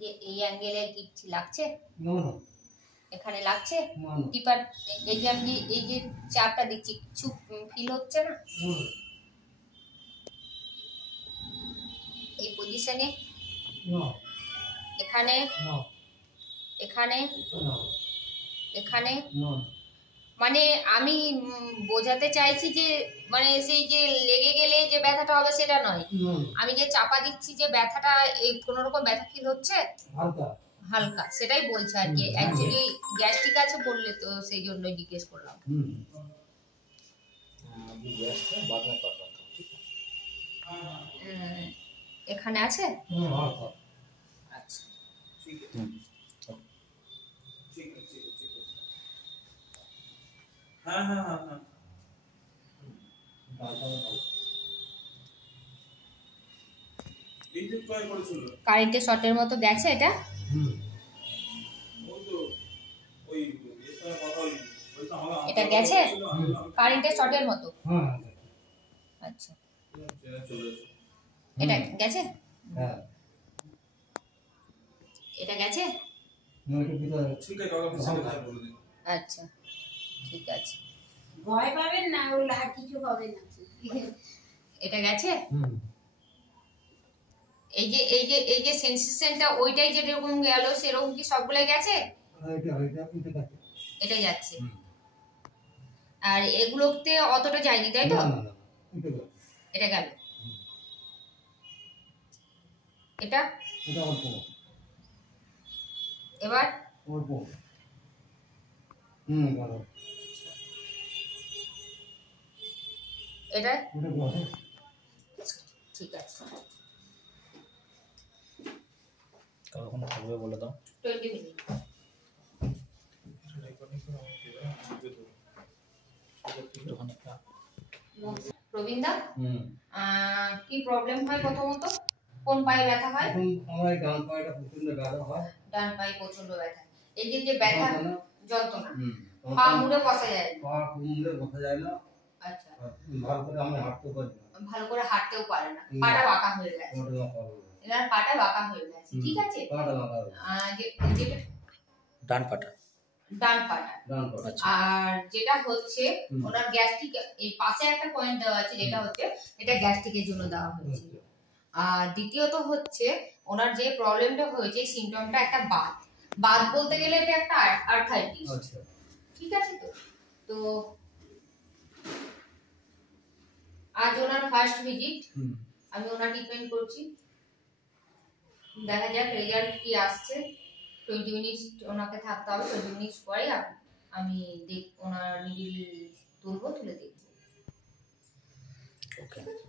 যে এই অ্যাঙ্গেলে টিপছি, লাগছে? এখানে লাগছে না। টিপার? এই যে আমি এই যে চাপটা দিচ্ছি, কিছু ফিল হচ্ছে না? এই পজিশনে, এখানে, এখানে, এখানে, মানে আমি বোঝাতে চাইছি যে মানে সেই যে লেগে গেলে যে ব্যথাটা হবে সেটা নয়, আমি যে চাপা দিচ্ছি যে ব্যথাটা, এই কোন রকম ব্যথা ফিল হচ্ছে? হালকা হালকা, সেটাই বলছে আর কি। অ্যাকচুয়ালি গ্যাস্ট্রিক আছে বললে তো সেই জন্য জিজ্ঞেস করলাম। এখানে আছে? আচ্ছা, হ্যাঁ হ্যাঁ হ্যাঁ হ্যাঁ কারেন্টের শর্টের মতো গেছে এটা? এটা গেছে কারেন্টের শর্টের মতো? আচ্ছা, এটা গেছে? এটা গেছে? আচ্ছা, ঠিক আছে, ভয় পাবেন না, ওগুলো আর কিছু হবে না। এটা গেছে? এই যে এই যে এই যে সেন্সেশনটা ওইটাই যেরকম গেল সেরকম কি সবগুলো গেছে? এটা যাচ্ছে, আর এগুলোতে অতটা যায়নি তাই তো? এটা গেল, এটা এবার এটা ঠিক আছে। কতক্ষণ থাকবে বলে দাও? 20 মিনিট। প্রবীণদা, কি প্রবলেম হয় প্রথমত? কোন পায়ে ব্যথা হয়? আমার ডান পায়েটা প্রচন্ড ব্যথা হয়। ডান পায়ে প্রচন্ড ব্যথা। এই যে যে ব্যথা, যন্ত্রণা, পা মুড়ে বসা যায় না? পা মুড়ে বসা যায় না। আচ্ছা, ভালো করে আমি হাঁটতেও পারি না। ভালো করে হাঁটতেও পারে না, পাটা বাঁকা হয়ে গেছে। এনার পাটা বাঁকা হয়ে গেছে, ঠিক আছে? পাটা বাঁকা হয়ে গেছে। যেটা ডান পাটা, ডান পাটা। আর যেটা হচ্ছে ওনার গ্যাস্ট্রিক, এই পাশে একটা পয়েন্ট দেওয়া আছে যেটা হচ্ছে এটা গ্যাস্ট্রিকের জন্য দেওয়া হয়েছে। আর দ্বিতীয়ত হচ্ছে ওনার যে প্রবলেমটা হয়েছে, সিমটমটা একটা বাত, বাত বলতে গেলে এটা একটা আর্থাইটিস, ঠিক আছে? তো তো আজ ওনার ফার্স্ট ভিজিট, আমি ওনার ট্রিটমেন্ট করছি, দেখা যাক রেজাল্ট কি আসছে। 20 মিনিট ওনাকে থাকতে হবে, 20 মিনিট পরে আমি ওনার নিডিল তুলবো, তুলে দেখবো। ওকে ওকে।